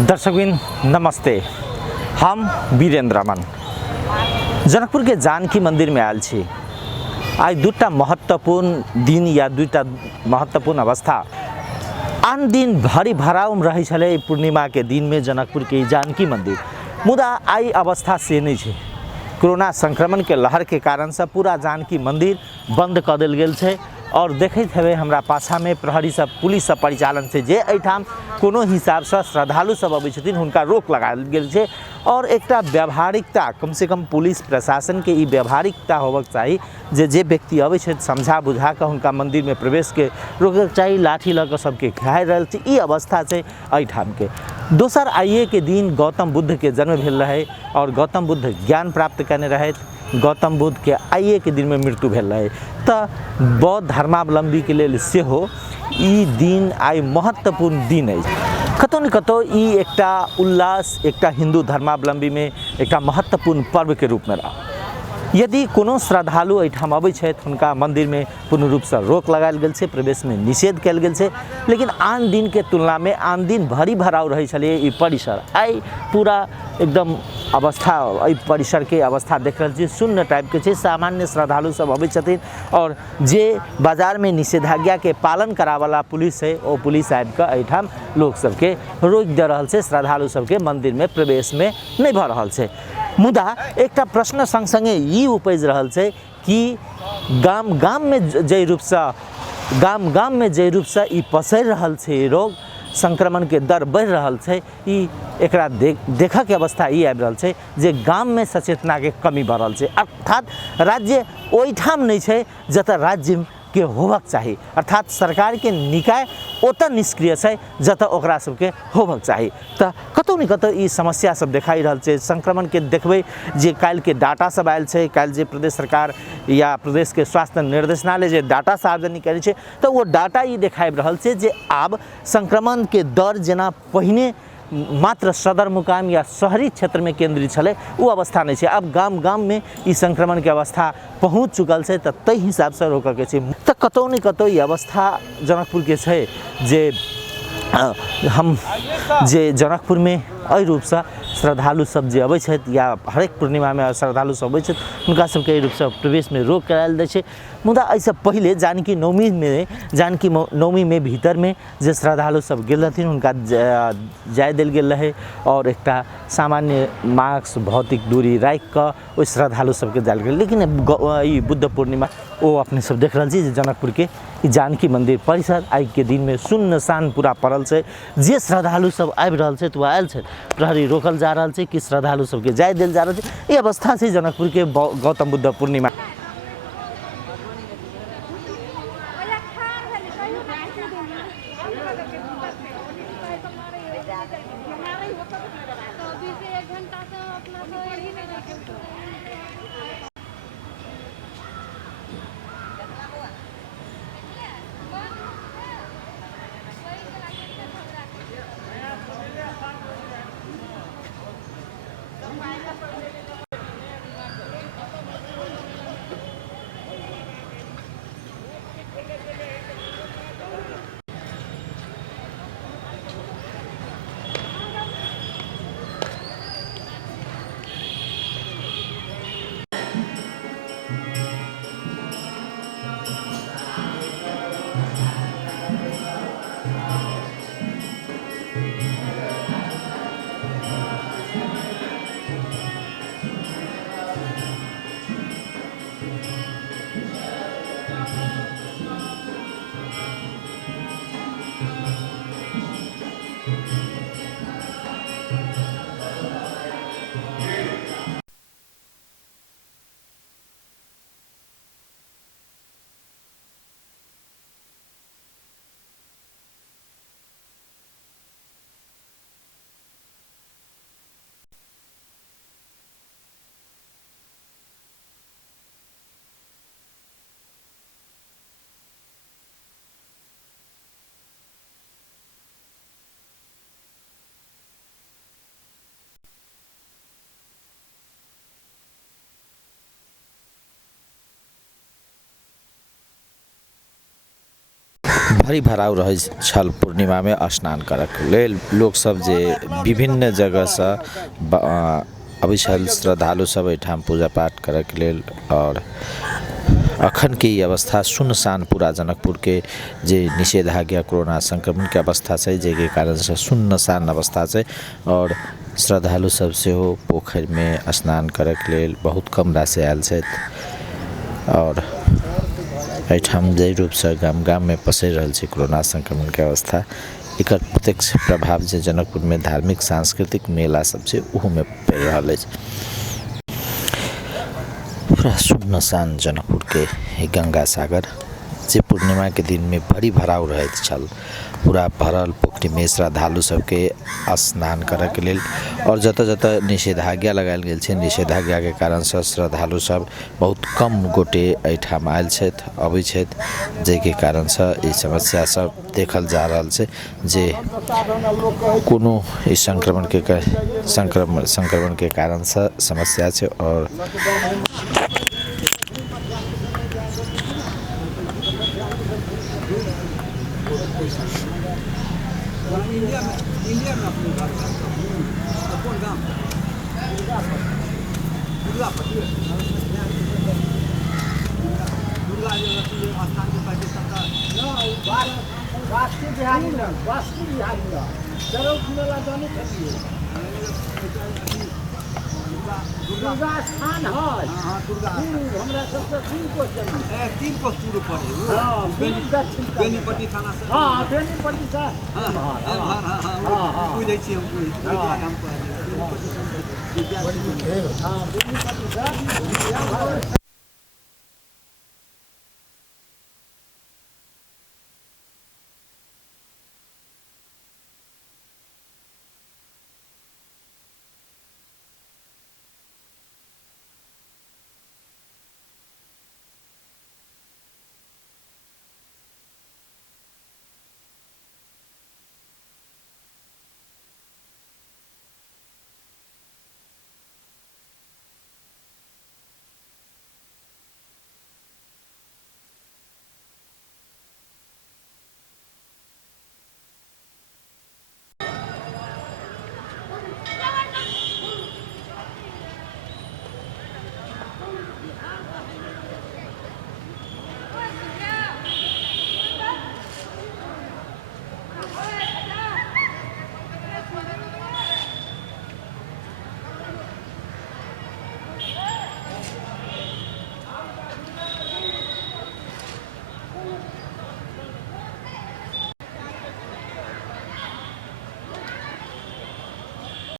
दर्शकबिन नमस्ते। हम वीरेंद्र रमन जनकपुर के जानकी मंदिर में आयल छी। आज दूटा महत्वपूर्ण दिन या दूटा महत्वपूर्ण अवस्था आन दिन भरी भराव रही छले। पूर्णिमा के दिन में जनकपुर के जानकी मंदिर मुदा आई अवस्था से नहीं है। कोरोना संक्रमण के लहर के कारण से पूरा जानकी मंदिर बंद कर देल गेल छे और देखते हुए हमरा पाछा में प्रहरी सब पुलिस सब परिचालन से जे एठाम कोनो हिसाब से श्रद्धालु सब अबै छथिन हुनका रोक लगायल गेल छे और एकटा व्यावहारिकता कम से कम पुलिस प्रशासन के ई व्यावहारिकता होबक चाहिए जे व्यक्ति अबै छथि समझा बुझा के हुनका मंदिर में प्रवेश के रोकक चाहिए। लाठी लऽ के सबके घेर रहल छै ई अवस्था छै एठाम के। दोसर आइए के दिन गौतम बुद्ध के जन्म भेल रहे और गौतम बुद्ध ज्ञान प्राप्त करने रहे। गौतम बुद्ध के आइए के दिन में मृत्यु भेल रहे तो बौद्ध धर्मावलंबी के लिए सेहो ई दिन आई महत्वपूर्ण दिन है। कतौ न कतौ ई एकटा उल्लास एकटा हिंदू धर्मावलंबी में एकटा महत्वपूर्ण पर्व के रूप में रहा। यदि कोनो श्रद्धालु एठाम अबै छथि हुनका मंदिर में पूर्ण रूप से रोक लगायल गेल छै, प्रवेश में निषेध कयल गेल छै। लेकिन आन दिन के तुलना में आन दिन भरी भराव रही छलै ई परिसर। आई पूरा एकदम अवस्था एहि परिसर के अवस्था देख रहल छी शून्य टाइप के छै। सामान्य श्रद्धालु सब अबै छथिन और जे बाजार में निषेधाज्ञा के पालन करावला पुलिस है ओ पुलिस आबि के एठाम लोग सबके रोक दे रहल छै। श्रद्धालु सबके मंदिर में प्रवेश में नहीं भ रहल छै। मुदा एकटा प्रश्न संग संगे ई उपज रहल छै कि गाम गाम में जे रूप से ई पसरि रहल छै रोग संक्रमण के दर बढ़ रहल छै। ई एकरा देखा के अवस्था ई आबि रहल छै जे गाम में सचेतना के कमी बढ़ रहल छै। अर्थात राज्य ओहिठाम नहीं छै जतऽ राज्य के होबक चाहिए। अर्थात सरकार के निकाय ओतऽ निष्क्रिय है जतऽ ओकरा सबके होबक चाहिए। तो कतौ न कतौ ई समस्या सब देखाई रहल छै। संक्रमण के देखबै जे काल्हि के डाटा सब आयल छै, काल्हि जे प्रदेश सरकार या प्रदेश के स्वास्थ्य निर्देशनालय जे डाटा सार्वजनिक करै छै तो वो डाटा ई देखाबि रहल छै जे आब संक्रमण के दर जेना पहिने मात्र सदर मुकाम या शहरी क्षेत्र में केंद्रित छले वो अवस्था नहीं है। अब गाम गाम में ई संक्रमण के अवस्था पहुँच चुकल है तो तै हिसाब से रोक के छै। तो कतौ न कतौ ई अवस्था जनकपुर के छै जे हम जे जनकपुर में एहि रूप से श्रद्धालु सब जे अबै छथि या हरेक पूर्णिमा में श्रद्धालु सब अबै छथि हुनका सबके एहि रूप से प्रवेश में रोक करायल जाइ छै। मुदा एहिसँ पहिले जानकी नवमी में भीतर में जे श्रद्धालु सब गेल रहथिन हुनका जाय देल गेल रहे और एकटा सामान्य मास्क भौतिक दूरी राखि कऽ ओहि श्रद्धालु सबके जायल गेल। लेकिन ई बुद्ध पूर्णिमा ओ अपने सब देख रहल छी जे जनकपुर के जानकी मंदिर परिसर आई के दिन में सुनसान पूरा पड़ल छै। जे श्रद्धालु सब आबि रहल छै तो आयल छै, प्रहरी रोकल जा रहल छै कि श्रद्धालु सबके जाय देल जा रहल छै। ई अवस्था छै जनकपुर के गौतम बुद्ध पूर्णिमा। भरी भराव रहै छल पूर्णिमा में स्नान करक लेल लोग सब जे विभिन्न जगह से अबै छल श्रद्धालु सब एठाम पूजा पाठ करक लेल। और अखन के ई अवस्था सुनसान पूरा जनकपुर के जे निषेधाज्ञा कोरोना संक्रमण के अवस्था है जे के कारण से सुनसान अवस्था है। और श्रद्धालु सब से हो पोखर में स्नान करक लेल बहुत कम राशि आयल छथि। और एठाम जय रूप से गाम गाम में पसरि रहल छै कोरोना संक्रमण के अवस्था। एकर प्रत्यक्ष प्रभाव जे जनकपुर में धार्मिक सांस्कृतिक मेला सब छै ओहो में पड़ि रहल अछि। पूरा सुनसान जनकपुर के गंगा सागर जे पूर्णिमा के दिन में भरी भराव रहैत छल, पूरा भरल पोखरी में श्रद्धालु सबके स्नान करक लेल। और जतऽ जतऽ निषेधाज्ञा लगायल गेल छै, निषेधाज्ञा के कारण से श्रद्धालु सब बहुत कम गोटे एठाम आयल छथि, अबै छथि, जे के कारण से ई समस्या सब देखल जा रहल छै जे कोनो ई संक्रमण के कारण से समस्या छै। और दुर्गा स्थान है। हमरा सबसे 3 कोस दूर पड़े। हां, बेनीपट्टी थाना से। हां, बेनीपट्टी से। हां, बुझै छी हम। हां, बेनीपट्टी से।